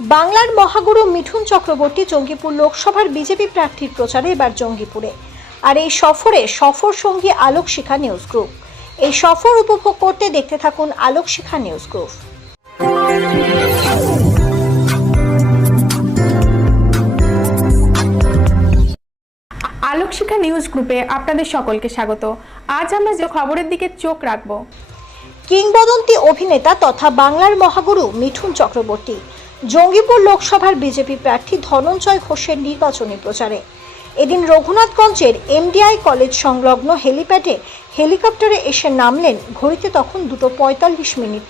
বাংলার মহাগুরু মিঠুন চক্রবর্তী জঙ্গিপুর লোকসভার বিজেপি প্রার্থীর প্রচারে এবার জঙ্গিপুরে। আর এই সফরে সফর সঙ্গী আলোক শিখা নিউজ গ্রুপ। এই সফর উপভোগ করতে দেখতে থাকুন Alok Shikha news group. Alokshikha news গ্রুপে আপনাদের সকলকে স্বাগত। আজ আমরা যে খবরের দিকে চোখ রাখব। কিংবদন্তি অভিনেতা তথা বাংলার মহাগুরু মিঠুন চক্রবর্তী। জঙ্গিপুর লোকসভার বিজেপি প্রার্থী ধনঞ্জয় ঘোষের নির্বাচনী প্রচারে। এদিন রঘুনাথগঞ্জের এমডিআই কলেজ সংলগ্ন হেলিপ্যাডে হেলিকপ্টারে এসে নামলেন, ঘড়িতে তখন দুটো পঁয়তাল্লিশ মিনিট।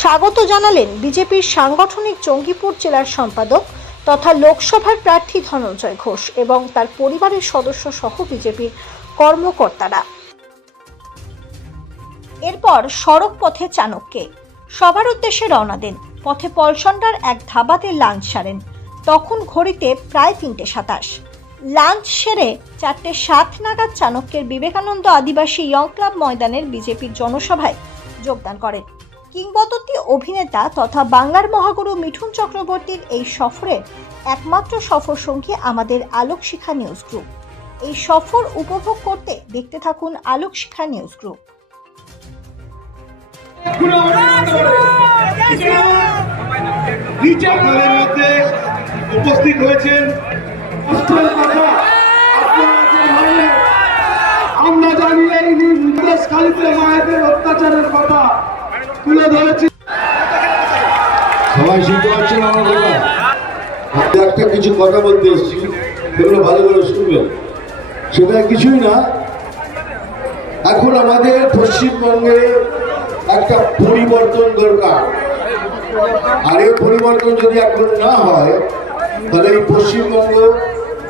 স্বাগত জানালেন বিজেপির সাংগঠনিক জঙ্গিপুর জেলার সম্পাদক তথা লোকসভার প্রার্থী ধনঞ্জয় ঘোষ এবং তার পরিবারের সদস্য সহ বিজেপির কর্মকর্তারা। এরপর সড়ক পথে চাণক্যে। সবার উদ্দেশ্যে রওনা দেন পথে পলসন্ডার এক ধাবাতে লাঞ্চ সারেন। তখন ঘড়িতে প্রায় তিনটে সাতাশ। লাঞ্চ সেরে চারটে সাত নাগাদ চাণক্যের বিবেকানন্দ আদিবাসী ইয়ং ক্লাব ময়দানের বিজেপির জনসভায় যোগদান করেন। কিংবদন্তি অভিনেতা তথা বাংলার মহাগুরু মিঠুন চক্রবর্তীর এই সফরের একমাত্র সফর সঙ্গী আমাদের আলোক শিখা নিউজ গ্রুপ। এই সফর উপভোগ করতে দেখতে থাকুন আলোক শিখা নিউজ গ্রুপ। মধ্যে উপস্থিত হয়েছেন আমরা জানি এই নির্দেশকালীতে মায়েদের অত্যাচারের কথা তুলে ধরেছি। সবাই শুনতে পাচ্ছেন আমার কথা? একটা কিছু কথা বলতে এসেছি। সেগুলো ভালো করে শুনবেন। সেটা কিছুই না। এখন আমাদের পশ্চিমবঙ্গে একটা পরিবর্তন দরকার। আর এই পরিবর্তন যদি এখন না হয়, তাহলে এই পশ্চিমবঙ্গ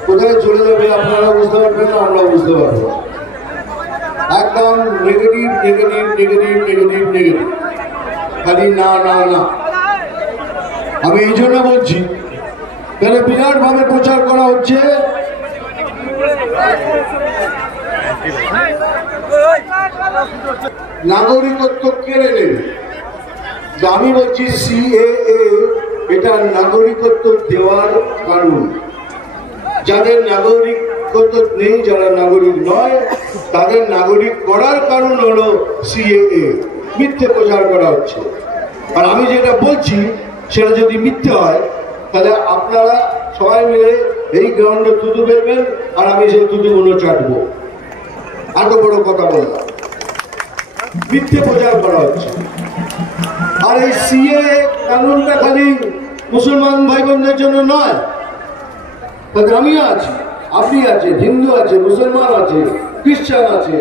কোথায় চলে যাবে আপনারা বুঝতে পারবেন না আমরা বুঝতে পারব। একদম negative negative negative negative negative খালি না না না। আমি এই জন্য বলছি, তাহলে বিরাট ভাবে প্রচার করা হচ্ছে। নাগরিকত্ব কেড়ে নেবে। আমি বলছি সিএএ এটা নাগরিকত্ব দেওয়ার কারণ। যাদের নাগরিকত্ব নেই, যারা নাগরিক নয়, তাদের নাগরিক করার কারণ হলো সিএএ মিথ্যে প্রচার করা হচ্ছে। আর আমি যেটা বলছি, সেটা যদি মিথ্যে হয়, তাহলে আপনারা সবাই মিলে এই গ্রাউন্ডে তুতু বেরবেন আর আমি সেই তুতুগুলো চাটবো এত বড় কথা বললাম। মিথ্যে প্রচার করা হচ্ছে। আর এই সিএ কানুনটা খালি মুসলমান ভাই বোনদের জন্য নয়। আমি আছি, আপনি আছে হিন্দু আছে, মুসলমান আছে, খ্রিস্টান আছে,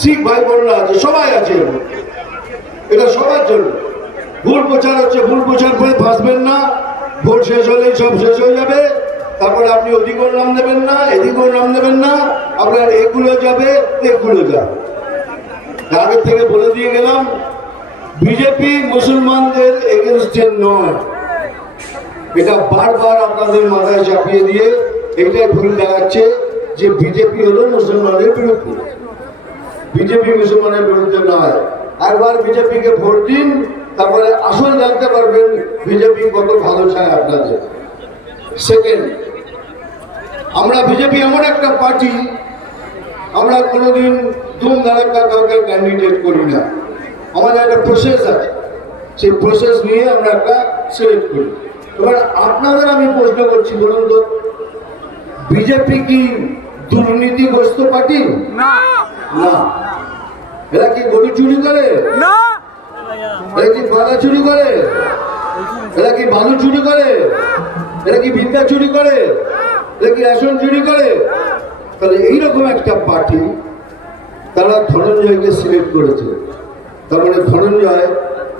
শিখ ভাই বোনরা আছে, সবাই আছে। এটা সবার জন্য। ভুল প্রচার হচ্ছে, ভুল প্রচার করে ফাঁসবেন না। ভোট শেষ হলেই সব শেষ হয়ে যাবে। তারপরে আপনি ওদিকেও নাম দেবেন না এদিকেও নাম দেবেন না। আপনার এগুলো যাবে এগুলো যাবে। আগের থেকে বলে দিয়ে গেলাম বিজেপি মুসলমানদের এগেনস্টে নয়। এটা বারবার আপনাদের মাথায় চাপিয়ে দিয়ে এটাই ভুল দেখাচ্ছে যে বিজেপি হলো মুসলমানের বিরুদ্ধে। বিজেপি মুসলমানের বিরুদ্ধে নয়। একবার বিজেপিকে ভোট দিন, তারপরে আসল জানতে পারবেন বিজেপি কত ভালো চায় আপনাদের। সেকেন্ড আমরা বিজেপি এমন একটা পার্টি, আমরা কোনোদিন ধুম ধারাক্কা কাউকে ক্যান্ডিডেট করি না। আমাদের একটা প্রসেস আছে। সেই প্রসেস নিয়ে আমরা একটা সিলেক্ট করি। এবার আপনাদের আমি প্রশ্ন করছি বলুন তো বিজেপি কি দুর্নীতিগ্রস্ত পার্টি? না। না। এরা কি গরু চুরি করে? না। এরা কি বাধা চুরি করে? এরা কি বালু চুরি করে? এরা কি বিদ্যা চুরি করে? এরা কি রেশন চুরি করে? তাহলে এইরকম একটা পার্টি তারা ধনঞ্জয়কে সিলেক্ট করেছে। তার মানে ধনঞ্জয়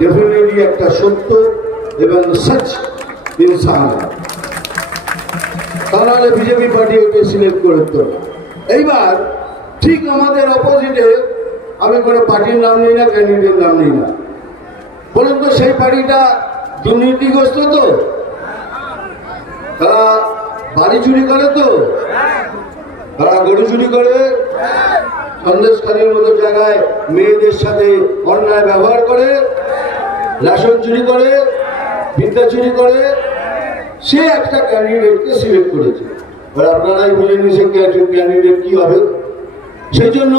ডেফিনেটলি একটা সত্য এবং সচ ইনসান। তাহলে বিজেপি পার্টি ওকে সিলেক্ট করত এইবার ঠিক আমাদের অপোজিটে আমি কোনো পার্টির নাম নিই না ক্যান্ডিডেটের নাম নিই না। বলুন তো, সেই পার্টিটা দুর্নীতিগ্রস্ত তো? তারা বাড়ি চুরি করে তো? তারা গরু চুরি করে সন্দেশখালীর মতো জায়গায় মেয়েদের সাথে অন্যায় ব্যবহার করে রেশন চুরি করে, বিদ্যা চুরি করে, সে একটা ক্যান্ডিডেটকে সিলেক্ট করেছে। এবার আপনারাই বুঝে সে ক্যান্ডিডেট কি হবে। সেই জন্য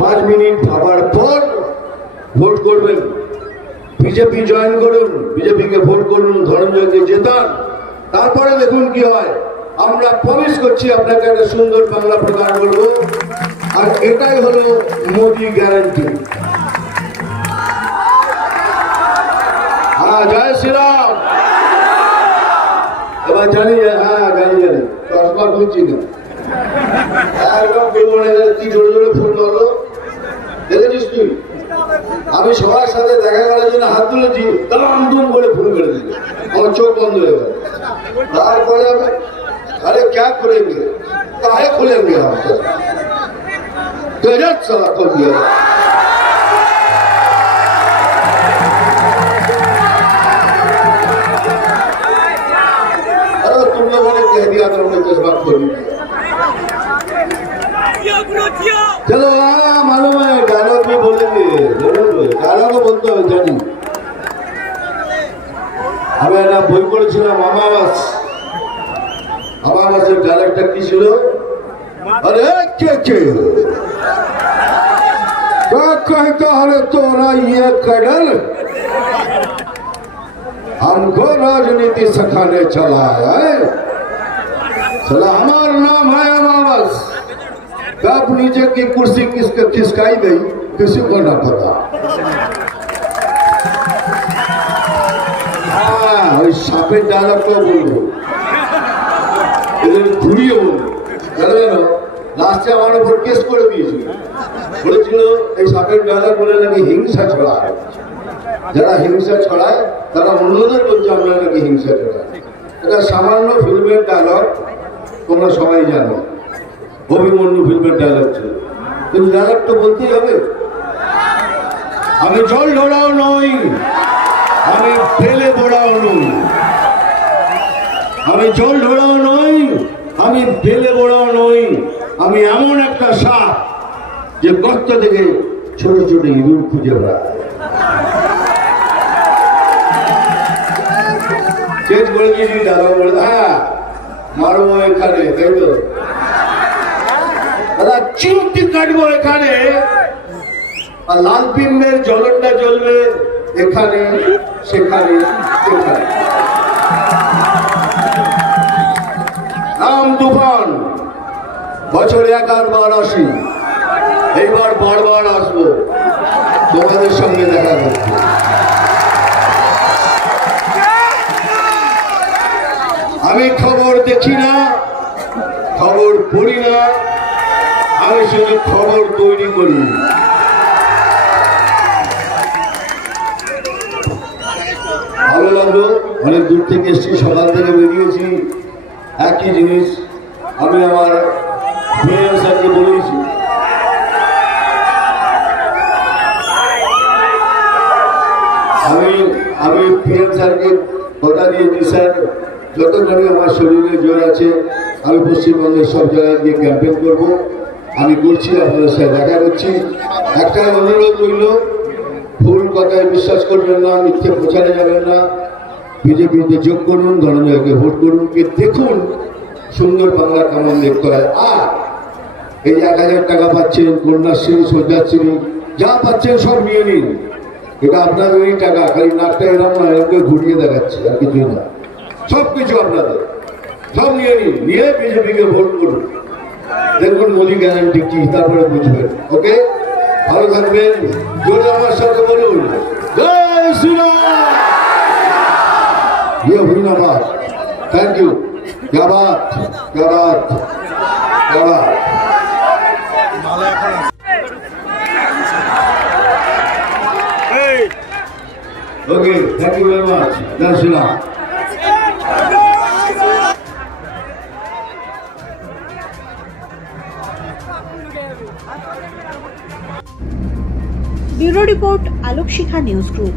পাঁচ মিনিট ভাবার পর ভোট করবেন। বিজেপি জয়েন করুন বিজেপিকে ভোট করুন, ধনঞ্জয়কে জেতান। তারপরে দেখুন কি হয়। আমরা প্রমিস করছি আপনাকে একটা সুন্দর বাংলা প্রদান করব। আর এটাই হলো মোদি গ্যারান্টি হ্যাঁ জয় শ্রীরাম। এবার জানি হ্যাঁ জানি জানি চশমা খুঁজছি না। কি জোরে ফোন করল। দেখেছিস তুই? আমি সবার সাথে দেখা করার জন্য হাত তুলেছি, দুম করে ফোন করে দিল। আমার চোখ বন্ধ হয়ে গেল। তারপরে আমি अरे क्या करेंगे काहे खुलेंगे हम तो गजब सला को दिया अरे तुम लोगों ने कह दिया तो हमने जज्बा खोल चलो हाँ मालूम है गानों भी बोलेंगे जरूर गानों को बोलते हो जानी हमें ना भूल कर चला मामा बस আমাবাসের ডায়লগটা কি ছিল अरे के के क्या कहता है तोरा ये कडल हमको राजनीति सिखाने चला है चला हमारा नाम है अमावस कब नीचे की कुर्सी किसके खिसकाई गई किसी को ना पता हाँ ওই সাপের ডায়লগটাও বলবো এদের ঘুরিয়ে জানো? লাস্টে আমার উপর কেস করে দিয়েছিল। বলেছিল, এই সাপের ডায়লগ বলে নাকি হিংসা ছড়ায়। যারা হিংসা ছড়ায়, তারা অন্যদের বলছে, আমরা নাকি হিংসা ছড়ায় এটা সামান্য ফিল্মের ডায়লগ তোমরা সবাই জানো। অভিমন্যু ফিল্মের ডায়লগ ছিল। কিন্তু ডায়লগ তো বলতেই হবে। আমি জল ঢোড়াও নই, আমি ফেলে বোড়াও নই। আমি জল ঢোড়াও নই আমি ফেলে বোড়াও নই, আমি এমন একটা সাপ যে গর্ত থেকে ছোট ছোট ইঁদুর খুঁজে বেড়ায়। চেঞ্জ করে দিয়েছি, দাদা বলে হ্যাঁ মারবো এখানে, তাই তো? দাদা, চিমটি কাটবো এখানে, আর লাল পিম্বের জ্বলনটা জ্বলবে এখানে, সেখানে এখানে বছরে এক বার আসি। এইবার বারবার আসব। তোমাদের সঙ্গে দেখা করতে। আমি খবর দেখি না, খবর পড়ি না, আমি শুধু খবর তৈরি করি। ভালো লাগল, অনেক দূর থেকে এসেছি, সকাল থেকে বেরিয়েছি। একই জিনিস, আমি আমার মেয়ের স্যারকে বলেছি আমি আমি পিএম স্যারকে কথা দিয়েছি, স্যার। যতখানি আমার শরীরে জোর আছে, আমি পশ্চিমবঙ্গের সব জায়গায় গিয়ে ক্যাম্পেইন করব। আমি করছি, আপনাদের সাথে দেখা করছি। একটাই অনুরোধ রইল, ভুল কথায় বিশ্বাস করবেন না, মিথ্যে প্রচারে যাবেন না। বিজেপিতে যোগ করুন ধনঞ্জয়কে ভোট করুন। কে দেখুন, সুন্দর বাংলা কেমন দেখতে হয় আর এই এক হাজার টাকা পাচ্ছেন কন্যাশ্রী সজ্জাশ্রী যা পাচ্ছেন সব নিয়ে নিন এটা আপনাদেরই টাকা খালি নাকটা এরকম না এরকম ঘুরিয়ে দেখাচ্ছে আর কিছুই না সব কিছু আপনাদের সব নিয়ে নিন নিয়ে বিজেপিকে ভোট করুন দেখুন মোদি গ্যারান্টি কি তারপরে বুঝবেন ওকে ভালো থাকবেন জোরে আমার সাথে বলুন জয় শ্রীরাম ये हुई ना बात थैंक यू क्या बात क्या बात क्या बात okay thank you very much দার্শিলা bureau report Alok Shikha news group